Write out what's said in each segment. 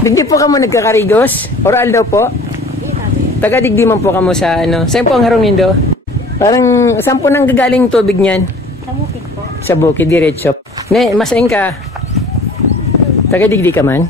Digdi po kamo nagkakarigos? Oral daw po? Taga-digdi man po kamo sa ano? Saan po ang harong nindo? Parang saan po nang gagaling tubig niyan? Sa bukid po. Sa bukid, diretso. Ne, masain ka. Taga-digdi ka man?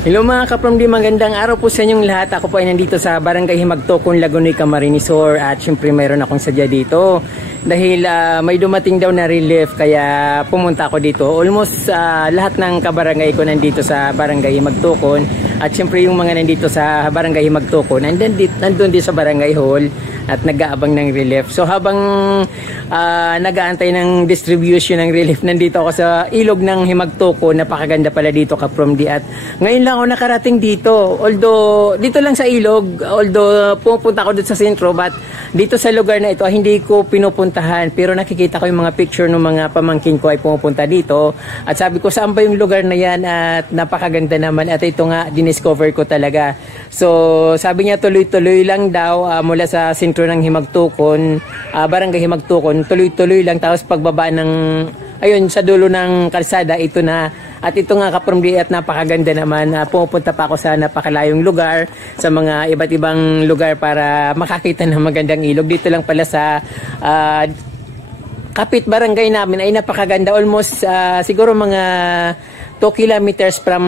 Hello mga kapromdi, magandang araw po sa inyong lahat. Ako po ay nandito sa Barangay Himagtokon, Lagunoy, Camarines Sur. At syempre mayroon akong sadya dito dahil may dumating daw na relief, kaya pumunta ako dito. Almost lahat ng kabarangay ko nandito sa Barangay Himagtokon. At syempre yung mga nandito sa Barangay Himagtokon nandun din sa Barangay Hall at nag-aabang ng relief. So habang nag-aantay ng distribution ng relief, nandito ako sa ilog ng Himagtokon. Napakaganda pala dito kapromdi. At ngayon lang ako nakarating dito. Although dito lang sa ilog, although pupunta ako dito sa sentro, but dito sa lugar na ito hindi ko pinupuntahan, pero nakikita ko yung mga picture ng mga pamangkin ko ay pumupunta dito. At sabi ko, saan ba yung lugar na yan? At napakaganda naman. At ito nga, diniscover ko talaga. So sabi niya tuloy-tuloy lang daw mula sa sentro ng Himagtokon, Barangay Himagtokon, tuloy-tuloy lang. Tapos pagbaba ng ayun sa dulo ng kalsada, ito na. At ito nga kapromdi, at napakaganda naman. Pumupunta pa ako sa napakalayong lugar, sa mga iba't ibang lugar para makakita ng magandang ilog. Dito lang pala sa kapit barangay namin ay napakaganda. Almost siguro mga 2 kilometers from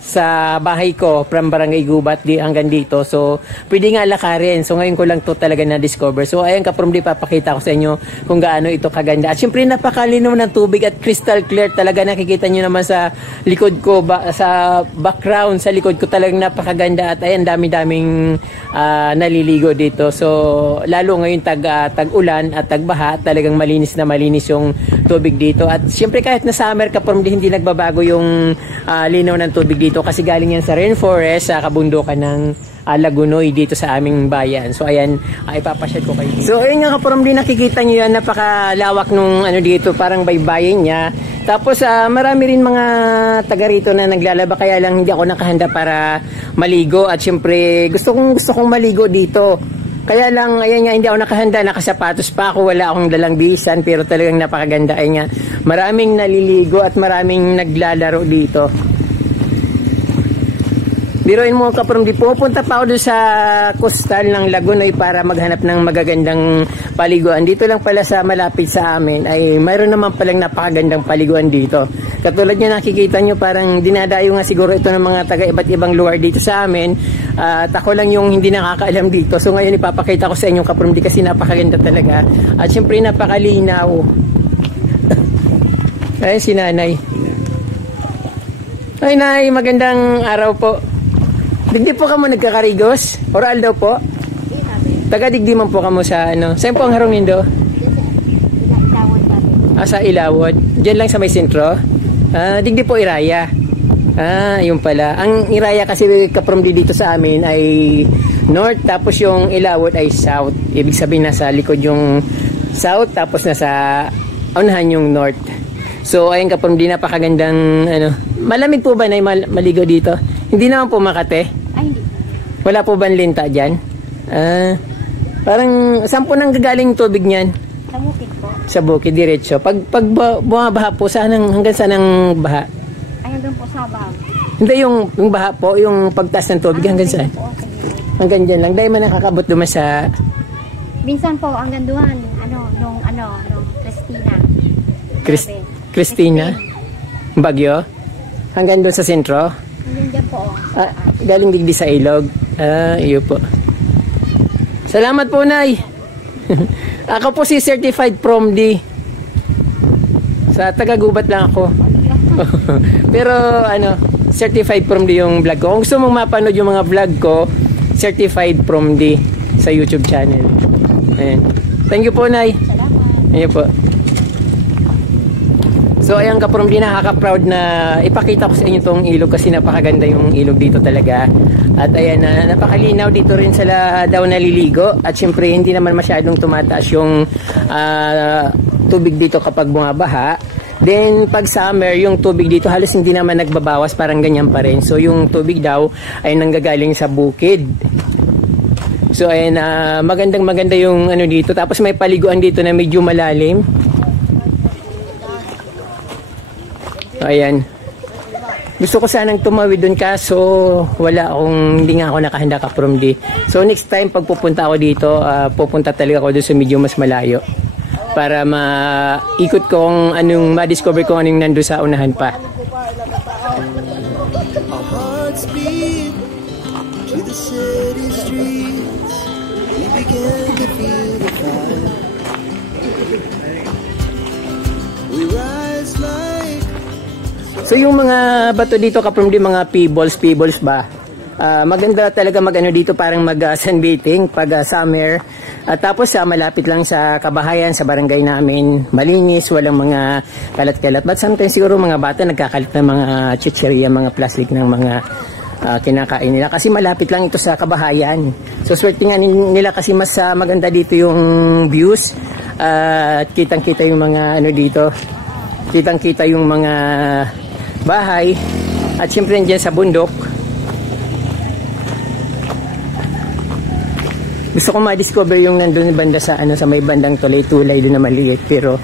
sa bahay ko, from Barangay Gubat hanggang dito. So pwede nga lakarin. So ngayon ko lang to talaga na-discover. So ayan kapromdi, papakita ko sa inyo kung gaano ito kaganda. At syempre napakalinaw ng tubig at crystal clear talaga. Nakikita nyo naman sa likod ko, sa background, sa likod ko talagang napakaganda. At ayan, dami-daming naliligo dito. So lalo ngayon tag-ulan at tagbaha, talagang malinis na malinis yung tubig dito. At syempre kahit na summer kapromdi, hindi nagbabago yung linaw ng tubig dito. Kasi galing yan sa rainforest, sa kabundukan ng Lagunoy dito sa aming bayan. So ayan, ipapasyad ko kayo. So ayun nga kapromdi, nakikita nyo yan, napakalawak nung ano dito, parang baybayin niya. Tapos marami rin mga taga rito na naglalaba, kaya lang hindi ako nakahanda para maligo. At syempre gusto kong maligo dito. Kaya lang, ayan nga, hindi ako nakahanda, nakasapatos pa ako, wala akong dalang bisan, pero talagang napakaganda. Ayan nga, maraming naliligo at maraming naglalaro dito. Biruin mo kapromdi, pupunta pa ako doon sa coastal ng Lagunoy para maghanap ng magagandang paliguan. Dito lang pala sa malapit sa amin ay mayroon naman palang napakagandang paliguan dito. Katulad nyo nakikita nyo, parang dinadayo nga siguro ito ng mga taga iba't ibang lugar dito sa amin. At ako lang yung hindi nakakaalam dito. So ngayon ipapakita ko sa inyo kapromdi kasi napakaganda talaga. At syempre napakalinaw. Ay si nanay. Ay nay, magandang araw po. Digdi po kamo nagkakarigos? Oral daw po? Taga-digdi man po kamo sa ano? Saan po ang harong nindo? Sa Ilawod. Diyan lang sa may sentro? Digdi po Iraya. Yun pala. Ang Iraya kasi kapromdi dito sa amin ay north, tapos yung Ilawod ay south. Ibig sabihin nasa likod yung south, tapos nasa unahan yung north. So ayun kapromdi, napakagandang ano. Malamig po ba na maligo dito? Hindi naman po Makate? Ay, hindi. Wala po ba linta dyan? Parang saan po nang gagaling tubig niyan? Sa bukid po. Sa bukid, diretso. Pag bumabaha po, hanggang saan ang baha? Ay, hanggang po sa baha. Hindi, yung baha po, yung pagtaas ng tubig, hanggang saan? Hanggang dyan lang. Dahil man nakakabot naman sa... Minsan po, hanggang duhan, nung Christina. Christina? Bagyo? Hanggang doon sa sentro? Hanggang dyan po. Galing digdi sa ilog. Iyo po. Salamat po, Nay. Ako po si Certified PROMD. Sa taga-Gubat lang ako. Pero Certified PROMD yung vlog ko. Kung gusto mong mapanood yung mga vlog ko, Certified PROMD sa YouTube channel. Ayan. Thank you po, Nay. Salamat. Iyo po. So ayan kapromdi, nakaka-proud na ipakita ko sa inyo itong ilog kasi napakaganda yung ilog dito talaga. At ayan, napakalinaw dito rin sila daw naliligo. At syempre hindi naman masyadong tumataas yung tubig dito kapag bumabaha. Then pag summer, yung tubig dito halos hindi naman nagbabawas, parang ganyan pa rin. So yung tubig daw ay nanggagaling sa bukid. So ayan, maganda yung ano dito. Tapos may paliguan dito na medyo malalim. So ayan. Gusto ko sanang tumawid dun kaso hindi nga ako nakahanda ka from D. So next time pag pupunta ako dito, pupunta talaga ako dun sa medyo mas malayo. Para ma-ikot ko ma-discover ko anong nando sa unahan pa. So yung mga bato dito kaprom di mga pebbles ba? Maganda talaga dito parang sunbathing pag summer. Tapos malapit lang sa kabahayan, sa barangay namin, malinis, walang mga kalat-kalat. But sometimes siguro mga bata nagkakalat ng mga chichirya, mga plastic ng mga kinakain nila. Kasi malapit lang ito sa kabahayan. So swerte nga nila kasi mas maganda dito yung views. At kitang-kita yung mga dito. Kitang-kita yung mga bahay. At syempre dyan sa bundok. Gusto ko ma-discover yung nandun banda sa may bandang tulay-tulay doon na maliit, pero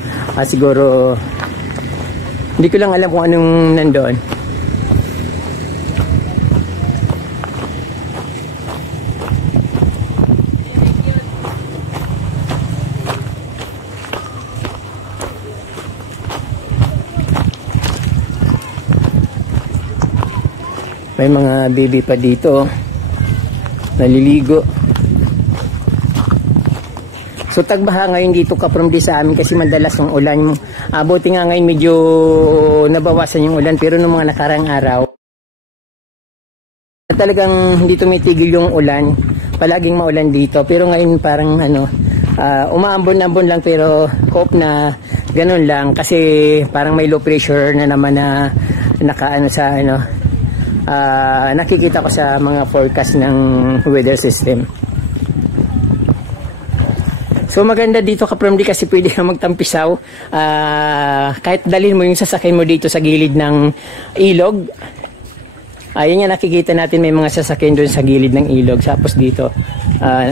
siguro hindi ko lang alam kung anong nandoon. May mga baby pa dito naliligo. So tagbaha ngayon dito kaprom di sa amin kasi madalas ng ulan. Buti nga ngayon medyo nabawasan yung ulan, pero nung mga nakarang araw talagang hindi tumitigil yung ulan. Palaging maulan dito, pero ngayon parang umaambon-ambon lang, pero hope na ganun lang kasi parang may low pressure na naman na nakikita ko sa mga forecast ng weather system. So maganda dito kaprom di kasi pwede ka magtampisaw. Kahit dalhin mo yung sasakyan mo dito sa gilid ng ilog. Ayan nga, nakikita natin may mga sasakyan doon sa gilid ng ilog. Tapos dito,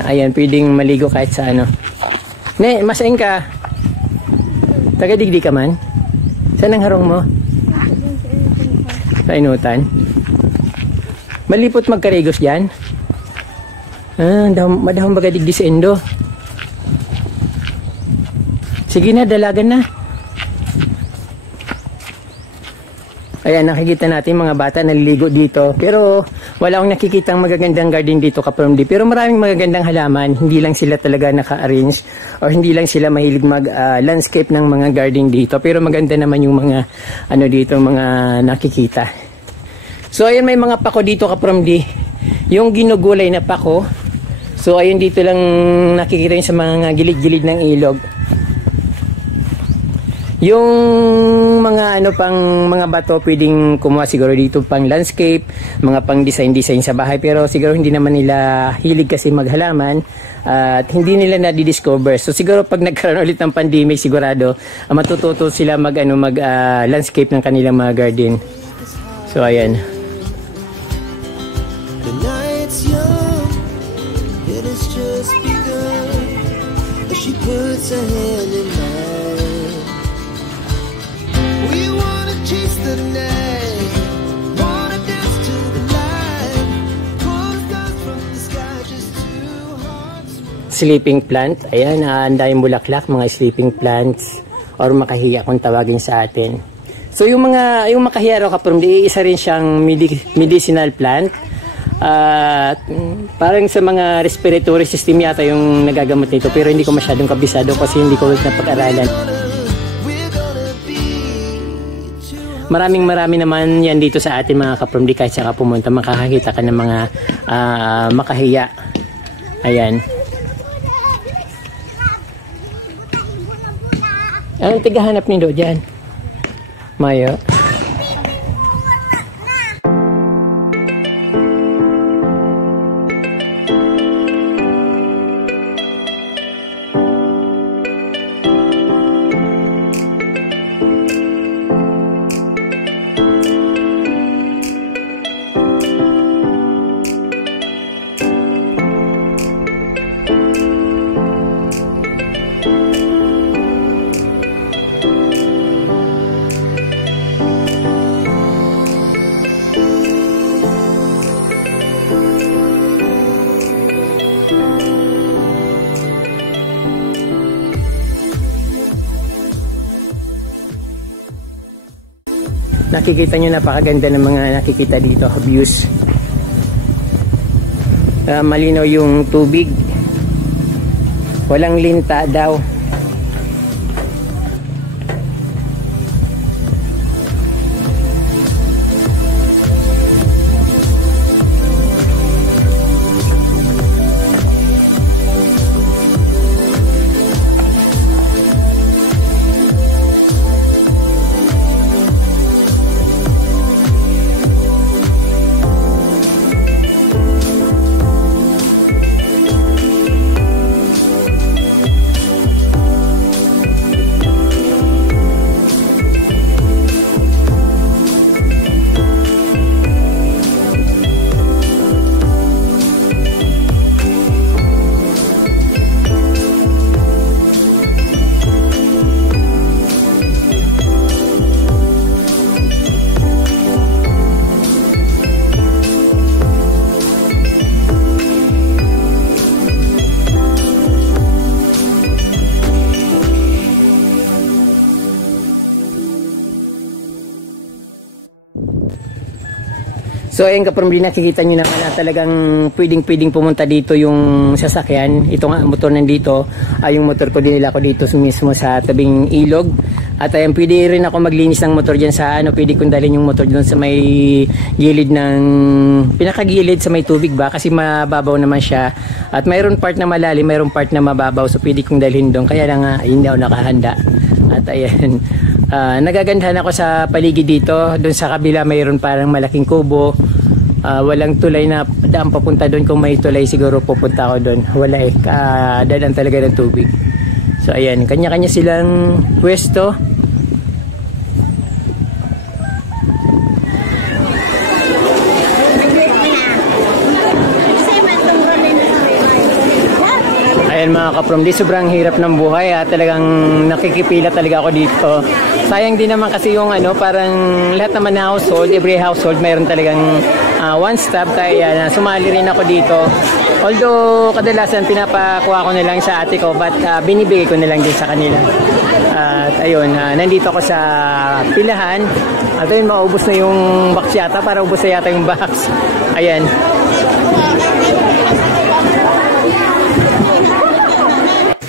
ayan, pwedeng maligo kahit sa Ne, masaing ka. Taga-digdi ka man? Saan ang harong mo? Sa inutan. Malipot magkarigos dyan? Madahong baga digdi sa endo. Sige na, dalagan na. Ayan, nakikita natin mga bata naliligo dito. Pero wala akong nakikitang magagandang garden dito kaprom di. Pero maraming magagandang halaman. Hindi lang sila talaga naka-arrange or hindi lang sila mahilig mag-landscape ng mga garden dito. Pero maganda naman yung mga dito, mga nakikita. So ayan, may mga pako dito kaprom di. Yung ginugulay na pako. So ayun, dito lang nakikita yun sa mga gilid-gilid ng ilog. Yung mga pang mga bato pwedeng kumuha siguro dito pang landscape, mga pang design sa bahay, pero siguro hindi naman nila hilig kasi maghalaman at hindi nila na-discover. So siguro pag nagkaroon ulit ng pandemic, sigurado matututo sila mag landscape ng kanilang mga garden. So ayan. The night's young, it has just begun. She puts her hand in mine. Chase the night, wanna dance to the light, cold stars from the sky, just two hearts. Sleeping plant, ayan, ang daming bulaklak, mga sleeping plants or makahiya kung tawagin sa atin. So yung makahiya raw kaprom di, isa rin siyang medicinal plant. Parang sa mga respiratory system yata yung nagagamot nito, pero hindi ko masyadong kabisado kasi hindi ko napag-aralan. Marami naman yan dito sa atin mga kaprom di, kahit saka pumunta makakakita ka ng mga makahiya. Ayan. Anong tigahanap niyo dyan? Mayo? Nakikita nyo, napakaganda ng mga nakikita dito, views. Malinaw yung tubig, walang linta daw. So ayun kapamilya, nakikita nyo naman na talagang pwedeng pumunta dito yung sasakyan. Ito nga motor nandito, yung motor ko dinila ko dito mismo sa tabing ilog. At ayun, pwede rin ako maglinis ng motor dyan sa pwede kong dalhin yung motor dyan sa may gilid ng, pinakagilid sa may tubig ba, kasi mababaw naman siya. At mayroon part na malalim, mayroon part na mababaw, so pwede kong dalhin doon. Kaya lang hindi ako nakahanda. At ayan, nagagandahan ako sa paligid dito. Doon sa kabila mayroon parang malaking kubo. Walang tulay na daan papunta doon. Kung may tulay siguro pupunta ako doon. Wala eh, dadaan talaga ng tubig. So ayan, kanya-kanya silang pwesto. Ayan mga kaprom, di sobrang hirap ng buhay. Talagang nakikipila talaga ako dito. Sayang din naman kasi yung parang lahat naman na household, every household mayroon talagang one stop. Kaya sumali rin ako dito. Although kadalasan pinapakuha ko na lang sa ate ko, but binibigay ko na lang din sa kanila. At ayun, nandito ako sa pilahan. At ayun, maubos na yung box yata, para ubos na yata yung box. Ayan.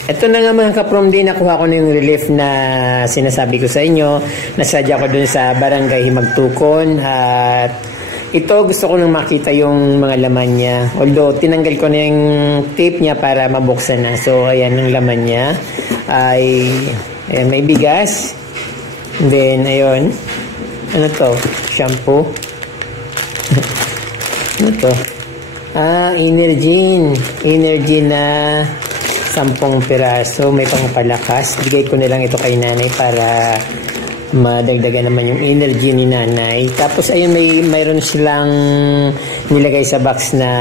Ito na nga mga kaprom, din nakuha ko na yung relief na sinasabi ko sa inyo. Nasadya ko dun sa Barangay Himagtukon. At ito gusto ko nang makita yung mga laman niya. Although tinanggal ko na yung tape niya para mabuksan na. So ayan ang laman niya. Ayan, may bigas. And then ayun. Ano to? Shampoo. Ano to? Energin. Energin na 10 piraso, may pangpalakas. Bigay ko na lang ito kay nanay para madagdagan naman yung energy ni nanay. Tapos ayun, mayroon silang nilagay sa box na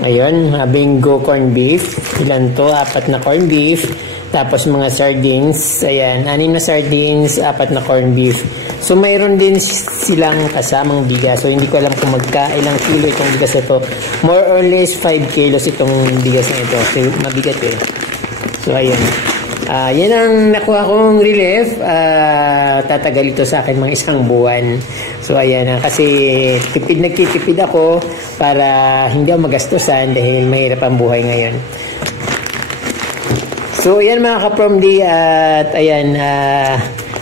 ayun, bingo corn beef. Ilan to? 4 na corn beef. Tapos mga sardines. Ayan, 6 na sardines, 4 na corn beef. So mayroon din silang kasamang bigas. So hindi ko alam kung ilang kilo itong bigas ito. More or less 5 kilos itong bigas na ito. So mabigat eh. So ayun. Yan ang nakuha kong relief. Tatagal ito sa akin mga 1 buwan. So ayan, kasi nagtitipid ako para hindi ako magastusan dahil mahirap ang buhay ngayon. So ayan mga kaprom-D, at ayan,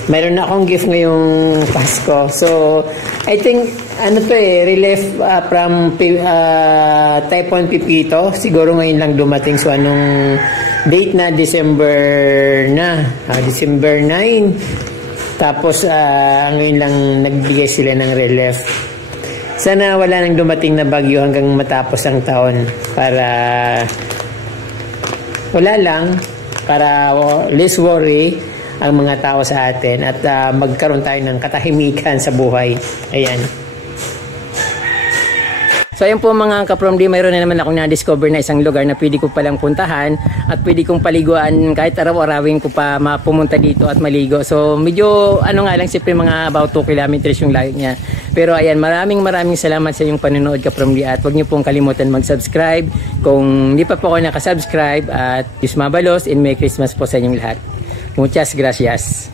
mayroon na akong gift ngayong Pasko. So I think relief from Typhoon Pipito. Siguro ngayon lang dumating. So anong date na? December na. December 9. Tapos ngayon lang nagbigay sila ng relief. Sana wala nang dumating na bagyo hanggang matapos ang taon para wala lang, para less worry ang mga tao sa atin at magkaroon tayo ng katahimikan sa buhay. Ayan. So ayan po mga kaprom-D, mayroon na naman akong na-discover na isang lugar na pwede ko palang puntahan at pwede kong paliguan kahit araw-arawin ko pa pumunta dito at maligo. So medyo nga lang, siyempre mga about 2 kilometers yung layo niya. Pero ayan, maraming salamat sa inyong panonood kaprom-D, at huwag niyo pong kalimutan mag-subscribe kung hindi pa po ako nakasubscribe, at Diyos mabalos and Merry Christmas po sa inyong lahat. Muchas gracias.